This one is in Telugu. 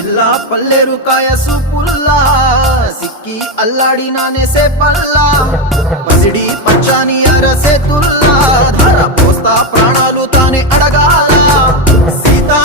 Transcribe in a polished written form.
పిల్ల పల్లెరు కాయ సూపుల్లా సిక్కి అల్లాడినానే సే పల్లా పసిడి పచ్చాని అరసే తుల్లా ధర పోస్తా ప్రాణాలు తానే అడగాల సీతా